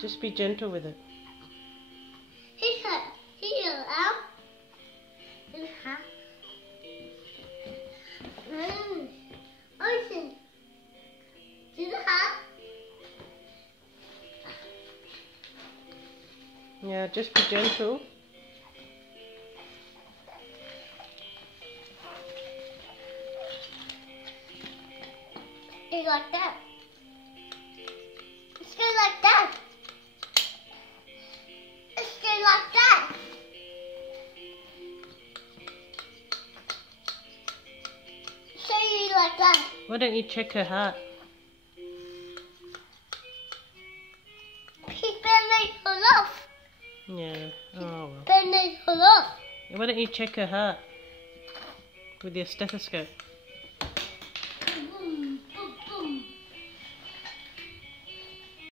Just be gentle with it. Here, out. In half. Ocean. Do the half. Yeah, just be gentle. Stay like that. Stay like that. Stay like that. Stay like that. Why don't you check her heart? He's bending her off. Yeah. Oh well. Bending her off. Why don't you check her heart with your stethoscope?